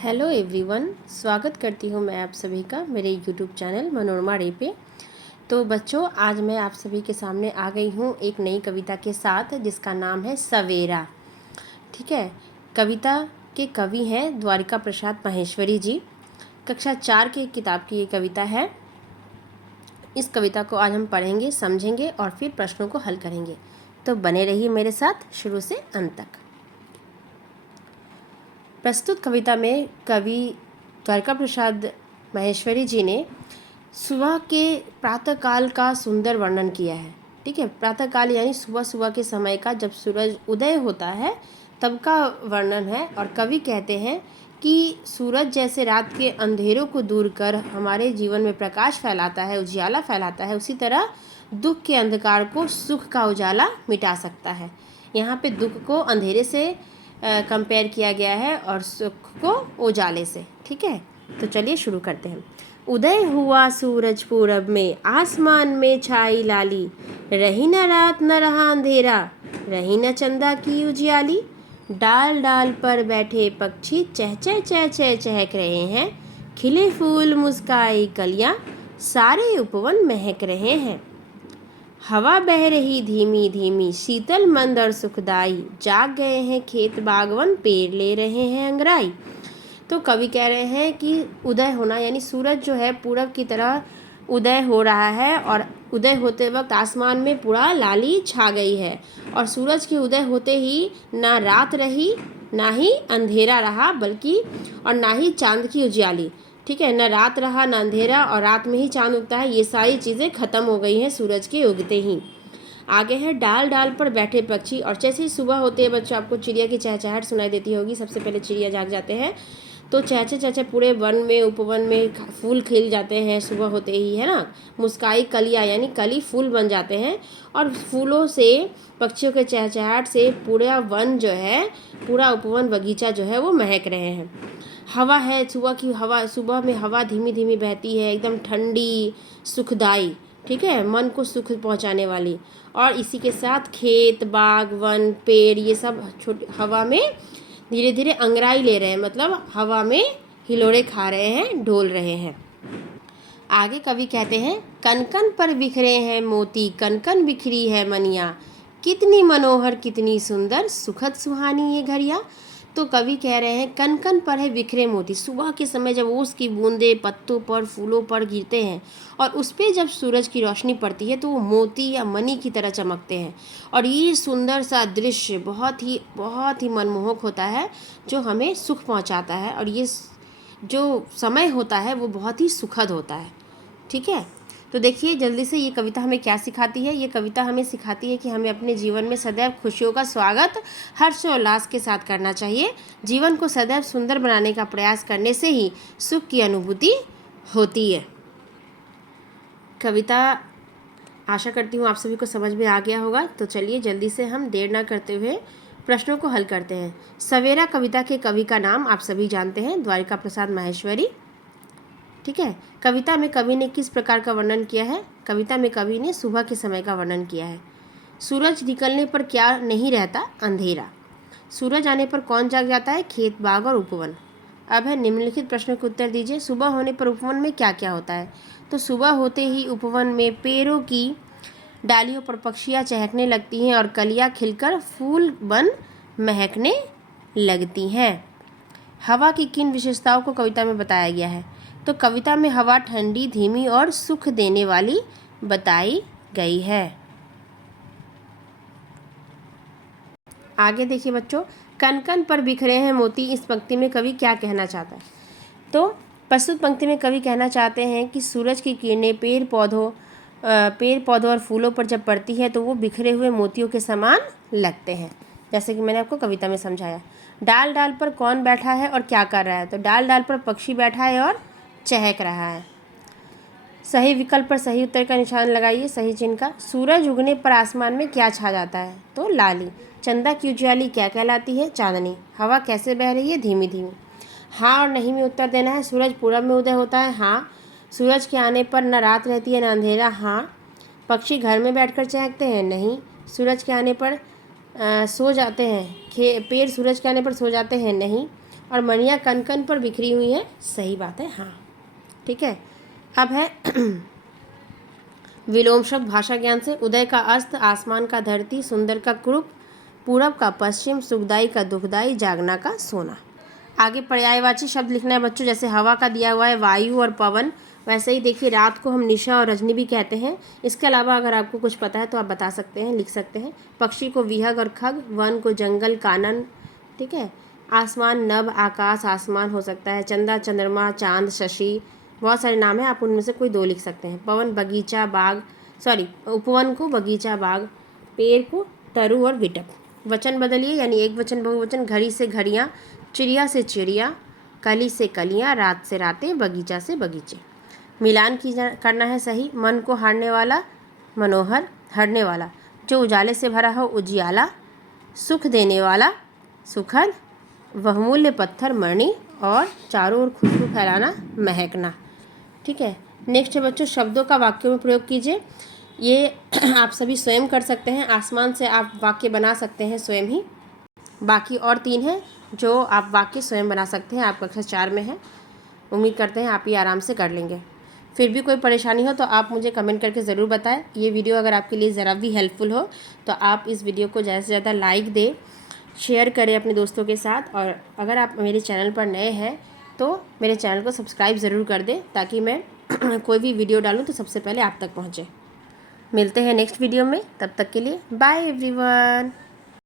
Hello everyone, स्वागत करती हूँ मैं आप सभी का मेरे यूट्यूब चैनल मनोरमा डे पे। तो बच्चों, आज मैं आप सभी के सामने आ गई हूँ एक नई कविता के साथ जिसका नाम है सवेरा। ठीक है, कविता के कवि हैं द्वारिका प्रसाद माहेश्वरी जी। कक्षा 4 की किताब की ये कविता है। इस कविता को आज हम पढ़ेंगे, समझेंगे और फिर प्रश्नों को हल करेंगे। तो बने रहिए मेरे साथ शुरू से अंत तक। प्रस्तुत कविता में कवि द्वारिका प्रसाद माहेश्वरी जी ने सुबह के प्रातःकाल का सुंदर वर्णन किया है। ठीक है, प्रातःकाल यानी सुबह सुबह के समय का, जब सूरज उदय होता है तब का वर्णन है। और कवि कहते हैं कि सूरज जैसे रात के अंधेरों को दूर कर हमारे जीवन में प्रकाश फैलाता है, उजियाला फैलाता है, उसी तरह दुख के अंधकार को सुख का उजाला मिटा सकता है। यहाँ पे दुख को अंधेरे से कंपेयर किया गया है और सुख को उजाले से। ठीक है, तो चलिए शुरू करते हैं। उदय हुआ सूरज पूरब में, आसमान में छाई लाली, रही न रात न रहा अंधेरा, रही न चंदा की उजियाली। डाल डाल पर बैठे पक्षी चह चह चह चह चहक रहे हैं, खिले फूल मुस्काई कलियां, सारे उपवन महक रहे हैं। हवा बह रही धीमी धीमी, शीतल मंद और सुखदाई, जाग गए हैं खेत बागवन, पेड़ ले रहे हैं अंगराई। तो कवि कह रहे हैं कि उदय होना यानी सूरज जो है पूरब की तरह उदय हो रहा है और उदय होते वक्त आसमान में पूरा लाली छा गई है। और सूरज के उदय होते ही ना रात रही, ना ही अंधेरा रहा, बल्कि और ना ही चांद की उजियाली। ठीक है, न रात रहा न अंधेरा, और रात में ही चांद उगता है। ये सारी चीज़ें खत्म हो गई हैं सूरज के उगते ही। आगे है डाल डाल पर बैठे पक्षी। और जैसे ही सुबह होते हैं बच्चों, आपको चिड़िया की चहचहाहट सुनाई देती होगी। सबसे पहले चिड़िया जाग जाते हैं तो चहचे चहचे पूरे वन में, उपवन में फूल खिल जाते हैं सुबह होते ही, है ना। मुस्काई कलियाँ यानी कली फूल बन जाते हैं, और फूलों से, पक्षियों के चहचहाहट से पूरा वन जो है, पूरा उपवन बगीचा जो है वो महक रहे हैं। हवा है, सुबह की हवा, सुबह में हवा धीमी धीमी बहती है, एकदम ठंडी सुखदाई। ठीक है, मन को सुख पहुंचाने वाली। और इसी के साथ खेत बाग वन पेड़ ये सब छोटे हवा में धीरे धीरे अंगराई ले रहे हैं, मतलब हवा में हिलोड़े खा रहे हैं, डोल रहे हैं। आगे कवि कहते हैं, कनकन पर बिखरे हैं मोती, कनकन बिखरी है मनिया, कितनी मनोहर कितनी सुंदर, सुखद सुहानी ये घड़िया। तो कवि कह रहे हैं कन कन पर है बिखरे मोती। सुबह के समय जब ओस की बूंदें पत्तों पर, फूलों पर गिरते हैं और उस पर जब सूरज की रोशनी पड़ती है तो वो मोती या मणि की तरह चमकते हैं। और ये सुंदर सा दृश्य बहुत ही मनमोहक होता है, जो हमें सुख पहुंचाता है। और ये जो समय होता है वो बहुत ही सुखद होता है। ठीक है, तो देखिए जल्दी से ये कविता हमें क्या सिखाती है। ये कविता हमें सिखाती है कि हमें अपने जीवन में सदैव खुशियों का स्वागत हर्षोल्लास के साथ करना चाहिए। जीवन को सदैव सुंदर बनाने का प्रयास करने से ही सुख की अनुभूति होती है। कविता आशा करती हूँ आप सभी को समझ में आ गया होगा। तो चलिए जल्दी से हम देर ना करते हुए प्रश्नों को हल करते हैं। सवेरा कविता के कवि का नाम आप सभी जानते हैं, द्वारिका प्रसाद माहेश्वरी। ठीक है, कविता में कवि ने किस प्रकार का वर्णन किया है। कविता में कवि ने सुबह के समय का वर्णन किया है। सूरज निकलने पर क्या नहीं रहता, अंधेरा। सूरज आने पर कौन जाग जाता है, खेत बाग और उपवन। अब है निम्नलिखित प्रश्नों के उत्तर दीजिए। सुबह होने पर उपवन में क्या क्या होता है। तो सुबह होते ही उपवन में पेड़ों की डालियों पर पक्षियाँ चहकने लगती हैं और कलियाँ खिलकर फूल बन महकने लगती हैं। हवा की किन विशेषताओं को कविता में बताया गया है। तो कविता में हवा ठंडी, धीमी और सुख देने वाली बताई गई है। आगे देखिए बच्चों, कन कन पर बिखरे हैं मोती, इस पंक्ति में कवि क्या कहना चाहता है। तो प्रस्तुत पंक्ति में कवि कहना चाहते हैं कि सूरज की किरणें पेड़ पौधों और फूलों पर जब पड़ती है तो वो बिखरे हुए मोतियों के समान लगते हैं, जैसे कि मैंने आपको कविता में समझाया। डाल डाल पर कौन बैठा है और क्या कर रहा है। तो डाल डाल पर पक्षी बैठा है और चहक रहा है। सही विकल्प पर सही उत्तर का निशान लगाइए, सही चिन्ह का। सूरज उगने पर आसमान में क्या छा जाता है। तो लाली। चंदा की उजियाली क्या कहलाती है, चांदनी। हवा कैसे बह रही है, धीमी धीमी। हाँ और नहीं में उत्तर देना है। सूरज पूरब में उदय होता है, हाँ। सूरज के आने पर न रात रहती है न अंधेरा, हाँ। पक्षी घर में बैठकर चहकते हैं, नहीं। सूरज के आने पर सो जाते हैं, पेड़ सूरज के आने पर सो जाते हैं, नहीं। और मणियाँ कण कण पर बिखरी हुई हैं, सही बात है, हाँ। ठीक है, अब है विलोम शब्द भाषा ज्ञान से। उदय का अस्त, आसमान का धरती, सुंदर का कुरूप, पूरब का पश्चिम, सुखदाई का दुखदाई, जागना का सोना। आगे पर्यायवाची शब्द लिखना है बच्चों, जैसे हवा का दिया हुआ है वायु और पवन, वैसे ही देखिए रात को हम निशा और रजनी भी कहते हैं। इसके अलावा अगर आपको कुछ पता है तो आप बता सकते हैं, लिख सकते हैं। पक्षी को विहग और खग, वन को जंगल कानन, ठीक है। आसमान नभ, आकाश आसमान हो सकता है। चंदा चंद्रमा, चांद शशि, बहुत सारे नाम हैं, आप उनमें से कोई दो लिख सकते हैं। पवन बगीचा बाग, सॉरी उपवन को बगीचा बाग, पेड़ को तरु और विटप। वचन बदलिए, यानी एक वचन बहुवचन। घड़ी से घड़ियाँ, चिड़िया से चिड़िया, कली से कलियाँ, रात से रातें, बगीचा से बगीचे। मिलान करना है सही। मन को हारने वाला मनोहर, हरने वाला, जो उजाले से भरा हो उजियाला, सुख देने वाला सुखद, बहुमूल्य पत्थर मणि, और चारों ओर खुशबू फैलाना महकना। ठीक है, नेक्स्ट है बच्चों शब्दों का वाक्यों में प्रयोग कीजिए। ये आप सभी स्वयं कर सकते हैं, आसमान से आप वाक्य बना सकते हैं स्वयं ही। बाकी और 3 हैं जो आप वाक्य स्वयं बना सकते हैं, आप कक्षा 4 में हैं। उम्मीद करते हैं आप ये आराम से कर लेंगे। फिर भी कोई परेशानी हो तो आप मुझे कमेंट करके ज़रूर बताएं। ये वीडियो अगर आपके लिए ज़रा भी हेल्पफुल हो तो आप इस वीडियो को ज़्यादा से ज़्यादा लाइक दें, शेयर करें अपने दोस्तों के साथ, और अगर आप मेरे चैनल पर नए हैं तो मेरे चैनल को सब्सक्राइब ज़रूर कर दें, ताकि मैं कोई भी वीडियो डालूँ तो सबसे पहले आप तक पहुँचे। मिलते हैं नेक्स्ट वीडियो में, तब तक के लिए बाय एवरीवन।